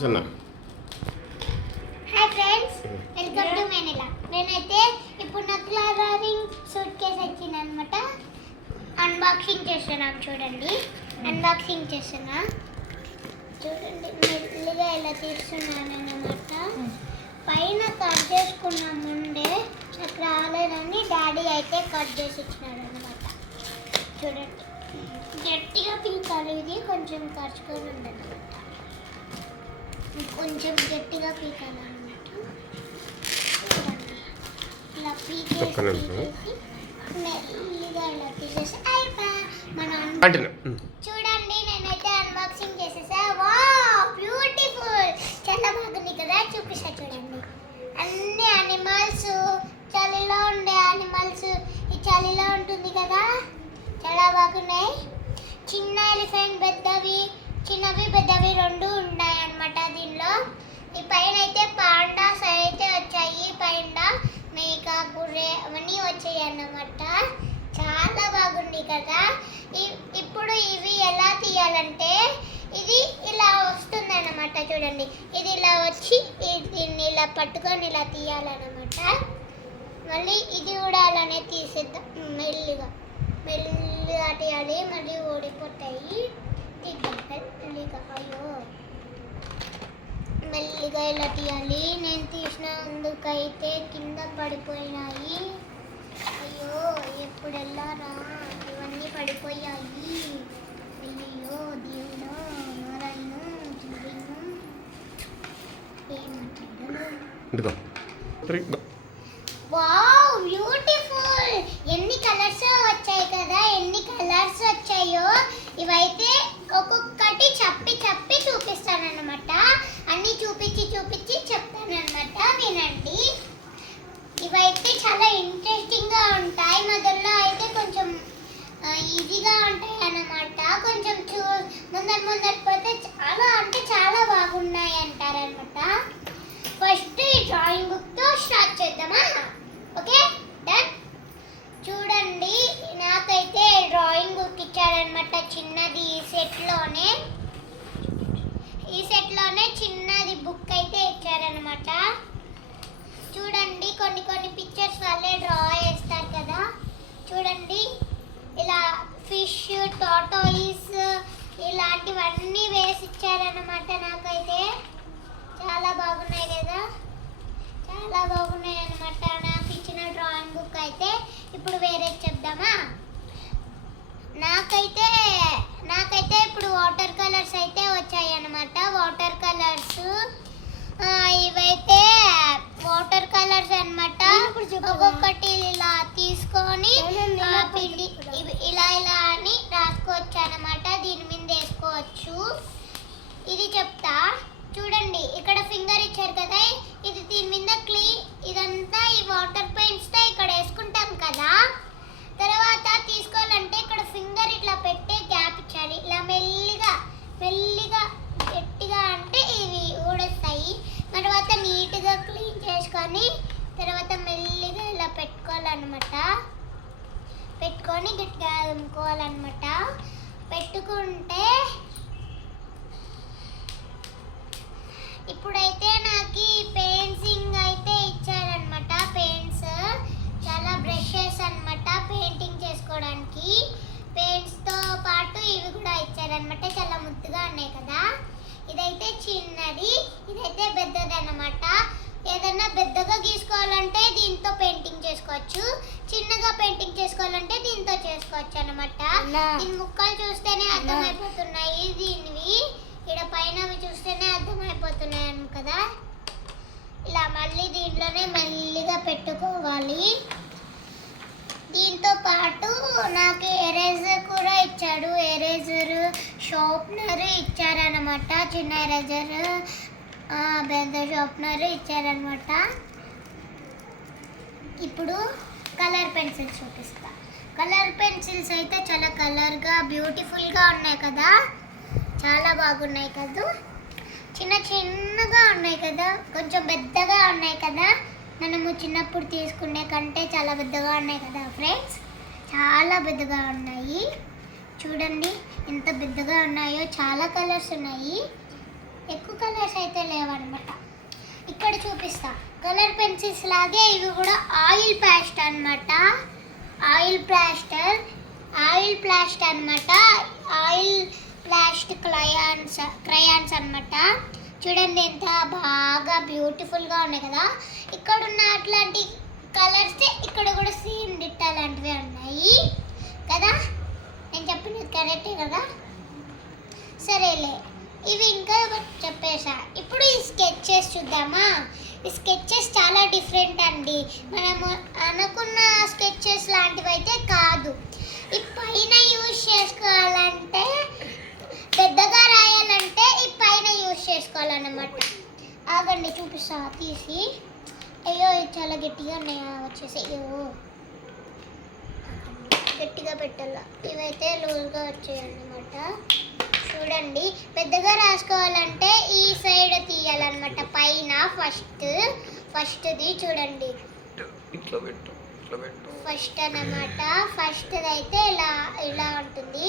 Hi friends, welcome to Manila. నేనైతే ఇప్పుడు నాకు క్లారింగ్ సూట్ కేస్ వచ్చింది అనమాట. అన్బాక్సింగ్ చేస్తున్నాం. చూడండి, అన్బాక్సింగ్ చేస్తున్నా. చూడండి, మెల్లిగా ఇలా తీస్తున్నాను అన్నమాట. పైన కట్ చేసుకున్న ముందే నాకు రాలేదని డాడీ అయితే కట్ చేసి ఇచ్చినాడు అనమాట. చూడండి, గట్టిగా పీకాలి. ఇది కొంచెం ఖర్చుకొని ఉండదు, కొంచెం గట్టిగా పీకాలన్నమాట. ఇలా పీకేసి మెల్లిగా ఇలా తీసేసి చూడండి, నేనైతే అన్బాక్సింగ్ చేసేసా. వా, బ్యూటిఫుల్, చాలా బాగుంది కదా. చూపిస్తా చూడండి. అన్ని యానిమల్స్, చలిలో ఉండే యానిమల్స్, ఈ చలిలో ఉంటుంది కదా, చాలా బాగున్నాయి. చిన్న ఎలిఫెంట్, పెద్దవి, చిన్నవి పెద్దవి రెండు ఉన్నాయి అన్నమాట దీనిలో. ఈ పైన అయితే పాండాస్ అయితే వచ్చాయి, పైన మేక, గుర్రె అవన్నీ వచ్చాయి అన్నమాట. చాలా బాగుంది కదా. ఇప్పుడు ఇవి ఎలా తీయాలంటే ఇది ఇలా వస్తుంది అన్నమాట. చూడండి, ఇది ఇలా వచ్చి దీన్ని ఇలా పట్టుకొని ఇలా తీయాలన్నమాట. మళ్ళీ ఇది కూడా అలానే తీసేద్దాం. మెల్లిగా మెల్లిగా తీయాలి, మళ్ళీ ఓడిపోతాయి. అయ్యో, మెల్లిగా ఇలా తీయాలి. నేను తీసినందుకైతే కింద పడిపోయినాయి. అయ్యో, ఎప్పుడు వెళ్ళారా, ఇవన్నీ పడిపోయాయి. అయ్యో దేవుడా, నారాయణ ఏమంటారు. Wow, beautiful. ఎన్ని కలర్స్ వచ్చాయి కదా, ఎన్ని కలర్స్ వచ్చాయో. ఇవైతే ఒక్కొక్కటి చెప్పి చెప్పి చూపిస్తానన్నమాట. అన్ని చూపించి చూపించి చెప్తానన్నమాట. వినండి, ఇవైతే చాలా ఇంట్రెస్టింగ్గా ఉంటాయి. మొదల్లో అయితే కొంచెం ఈజీగా ఉంటాయి అన్నమాట. కొంచెం ముందర పోతే చాలా అంటే చాలా బాగున్నాయి అంటారనమాట. ఫస్ట్ ఈ డ్రాయింగ్ బుక్తో స్టార్ట్ చేద్దామా? Okay, done. చూడండి, నాకైతే డ్రాయింగ్ బుక్ ఇచ్చారనమాట, చిన్నది. ఈ సెట్లోనే చిన్నది బుక్ అయితే ఇచ్చారనమాట. చూడండి, కొన్ని కొన్ని పిక్చర్స్ వాళ్ళే డ్రా చేస్తారు కదా. చూడండి, ఇలా ఫిష్, టార్టాయిస్ ఇలాంటివన్నీ వేసి ఇచ్చారనమాట. నాకైతే చాలా బాగున్నాయి కదా, చాలా బాగున్నాయి అనమాట నాకు ఇచ్చిన డ్రాయింగ్ బుక్ అయితే. ఇప్పుడు వేరే చెప్దామా? నాకైతే ఇప్పుడు వాటర్ కలర్స్ అయితే వచ్చాయి అన్నమాట. వాటర్ కలర్స్ ఇవైతే వాటర్ కలర్స్ అన్నమాట. ఒక్కొక్కటి ఇలా తీసుకొని పిండి ఇలా ఇలా అని రాసుకోవచ్చు అన్నమాట. దీని మీద వేసుకోవచ్చు. ఇది చెప్తా చూడండి, ఇక్కడ ఫింగర్ ఇచ్చారు కదా, ఇది దీని మీద ఇదంతా ఈ వాటర్ పెయింట్స్తో ఇక్కడ వేసుకుంటాం కదా. తర్వాత తీసుకోవాలంటే ఇక్కడ ఫింగర్ ఇట్లా పెట్టే గ్యాప్ ఇచ్చాలి. ఇలా మెల్లిగా మెల్లిగా గట్టిగా అంటే ఇవి ఊడొస్తాయి. తర్వాత నీట్గా క్లీన్ చేసుకొని తర్వాత మెల్లిగా ఇలా పెట్టుకోవాలన్నమాట. పెట్టుకొని గట్టిగా అదుముకోవాలన్నమాట. పెట్టుకుంటే ఇప్పుడైతే నాకు పెయింటింగ్ అయితే ఇచ్చారనమాట. పెయింట్స్ చాలా బ్రషెస్ అన్నమాట పెయింటింగ్ చేసుకోవడానికి. పెయింట్స్తో పాటు ఇవి కూడా ఇచ్చారనమాట. చాలా ముద్దుగా ఉన్నాయి కదా. ఇదైతే చిన్నది, ఇదైతే పెద్దది అన్నమాట. ఏదైనా పెద్దగా గీసుకోవాలంటే దీంతో పెయింటింగ్ చేసుకోవచ్చు, చిన్నగా పెయింటింగ్ చేసుకోవాలంటే దీంతో చేసుకోవచ్చు అన్నమాట. దీని ముక్కలు చూస్తేనే అర్థమైపోతున్నాయి. దీనివి ఇక్కడ పైన చూస్తేనే అర్థమైపోతున్నాయి కదా. ఇలా మళ్ళీ దీంట్లోనే మెల్లిగా పెట్టుకోవాలి. దీంతో పాటు నాకు ఎరేజర్ కూడా ఇచ్చాడు. ఎరేజర్, షార్ప్నర్ ఇచ్చారనమాట. చిన్న ఎరేజర్, పెద్ద షార్ప్నర్ ఇచ్చారనమాట. ఇప్పుడు కలర్ పెన్సిల్స్ చూపిస్తా. కలర్ పెన్సిల్స్ అయితే చాలా కలర్గా బ్యూటిఫుల్గా ఉన్నాయి కదా, చాలా బాగున్నాయి కదా. చిన్న చిన్నగా ఉన్నాయి కదా, కొంచెం పెద్దగా ఉన్నాయి కదా. మనము చిన్నప్పుడు తీసుకునే కంటే చాలా పెద్దగా ఉన్నాయి కదా ఫ్రెండ్స్, చాలా పెద్దగా ఉన్నాయి. చూడండి ఎంత పెద్దగా ఉన్నాయో. చాలా కలర్స్ ఉన్నాయి. ఎక్కువ కలర్స్ అయితే చూపిస్తా. కలర్ పెన్సిల్స్ లాగే ఇవి కూడా ఆయిల్ ప్లాస్టర్ అన్నమాట. ఆయిల్ ప్లాస్ట్ అన్నమాట. ఆయిల్ ప్లాస్ట్ క్రయాన్స్ అన్నమాట. చూడండి ఎంత బాగా బ్యూటిఫుల్గా ఉన్నాయి కదా. ఇక్కడ ఉన్న అట్లాంటి కలర్స్ ఇక్కడ కూడా సేమ్ డిట్ అలాంటివి ఉన్నాయి కదా. నేను చెప్పినది కరెక్టే కదా. సరేలే, ఇవి ఇంకా చెప్పేసా. ఇప్పుడు ఈ స్కెచెస్ చూద్దామా. ఈ స్కెచెస్ చాలా డిఫరెంట్ అండి. మనము అనుకున్న స్కెచెస్ లాంటివి అయితే కాదు. ఈ పైన యూజ్ చేసుకోవాలంటే, పెద్దగా రాయాలంటే ఈ పైన యూజ్ చేసుకోవాలన్నమాట. ఆగండి చూపిస్తా తీసి. అయ్యో ఇది చాలా గట్టిగా ఉన్నాయా వచ్చేసి. అయ్యో గట్టిగా పెట్టాల. ఇవైతే లూజ్గా వచ్చాయన్నమాట. చూడండి, పెద్దగా రాసుకోవాలంటే ఈ సైడ్ తీయాలన్నమాట. పైన ఫస్ట్ది చూడండి, ఫస్ట్ అన్నమాట. ఫస్ట్ అయితే ఇలా ఉంటుంది.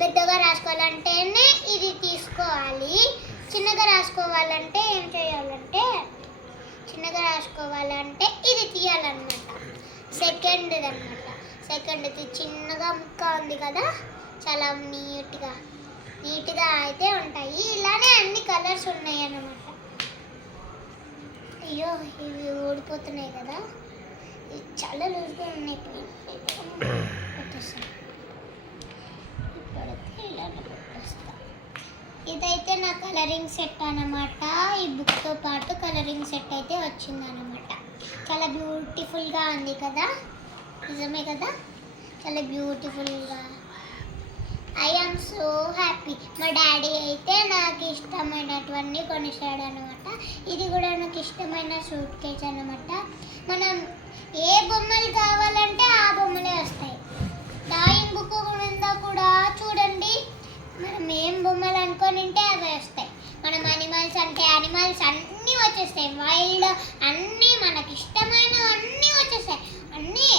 పెద్దగా రాసుకోవాలంటేనే ఇది తీసుకోవాలి. చిన్నగా రాసుకోవాలంటే ఏం చేయాలంటే, ఇది తీయాలన్నమాట. సెకండ్ది అన్నమాట. సెకండ్ది చిన్నగా ముక్క ఉంది కదా, చాలా నీట్గా అయితే ఉంటాయి. ఇలానే అన్ని కలర్స్ ఉన్నాయి అన్నమాట. అయ్యో ఇవి ఊడిపోతున్నాయి కదా, ఇవి చాలా లూజ్గా ఉన్నాయి. పెట్టేస్తాను, ఇప్పుడైతే ఇలానే పెట్టేస్తా. ఇదైతే నా కలరింగ్ సెట్ అన్నమాట. ఈ బుక్తో పాటు కలరింగ్ సెట్ అయితే వచ్చిందన్నమాట. చాలా బ్యూటిఫుల్గా ఉంది కదా, నిజమే కదా, చాలా బ్యూటిఫుల్గా. I am so happy. మా డాడీ అయితే నాకు ఇష్టమైనటువన్నీ కొనిస్తాడు అనమాట. ఇది కూడా నాకు ఇష్టమైన సూట్ కేస్ అనమాట. మనం ఏ బొమ్మలు కావాలంటే ఆ బొమ్మలే వస్తాయి. డ్రాయింగ్ బుక్ కూడా చూడండి, మనం ఏం బొమ్మలు అనుకొని ఉంటే అవే వస్తాయి. మనం అనిమల్స్ అంటే అనిమల్స్ అన్నీ వచ్చేస్తాయి. వైల్డ్ అన్నీ మనకి ఇష్టమైనవన్నీ వచ్చేస్తాయి. అన్నీ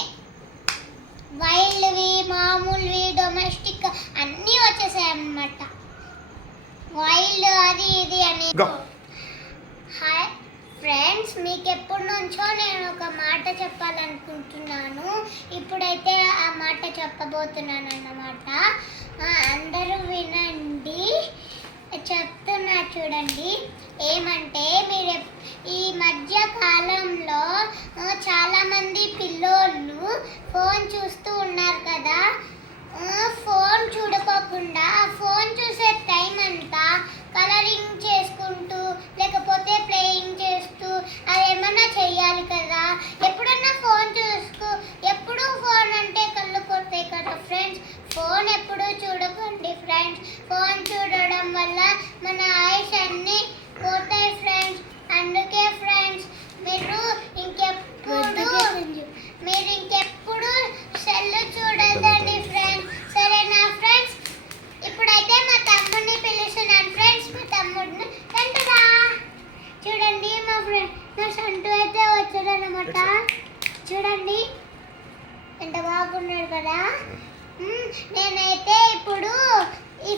వైల్డ్వి, మామూలువి, డొమెస్టిక్ అన్నీ వచ్చేసాయి అన్నమాట. వైల్డ్ అది ఇది అనేది. హాయ్ ఫ్రెండ్స్, మీకు ఎప్పటి నుంచో నేను ఒక మాట చెప్పాలనుకుంటున్నాను. ఇప్పుడైతే ఆ మాట చెప్పబోతున్నాను అన్నమాట. అందరూ వినండి, చెప్తున్నా చూడండి. ఏమంటే, మీరు ఈ మధ్య కాలంలో చాలామంది పిల్లోళ్ళు ఫోన్ చూస్తూ ఉన్నారు కదా. ఫోన్ చూడకోకుండా ఫోన్ చూసే టైం అంతా కలరింగ్ చేసుకుంటూ లేకపోతే ప్లేయింగ్ చేస్తూ అదేమన్నా చెయ్యాలి కదా. ఎప్పుడన్నా ఫోన్ ఎప్పుడు ఫోన్ అంటే కళ్ళు కొడతాయి కదా ఫ్రెండ్స్. ఫోన్ ఎప్పుడు చూడకండి ఫ్రెండ్స్. ఫోన్ చూడడం వల్ల మన ఐస్ అన్నీ పోతాయి ఫ్రెండ్స్. అందుకే ఫ్రెండ్స్, మీరు ఇంకెప్పుడు సెల్ చూడదండి ఫ్రెండ్స్. సరేనా ఫ్రెండ్స్? ఇప్పుడైతే మా తమ్ముడిని పిలుస్తున్నాను ఫ్రెండ్స్. మా తమ్ముడిని సంటురా. చూడండి, మా ఫ్రెండ్ నా సంటు అయితే వచ్చాడనమాట. చూడండి ఎంత బాగున్నాడు కదా. నేనైతే ఇప్పుడు ఈ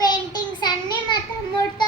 పెయింటింగ్స్ అన్నీ మా తమ్ముడితో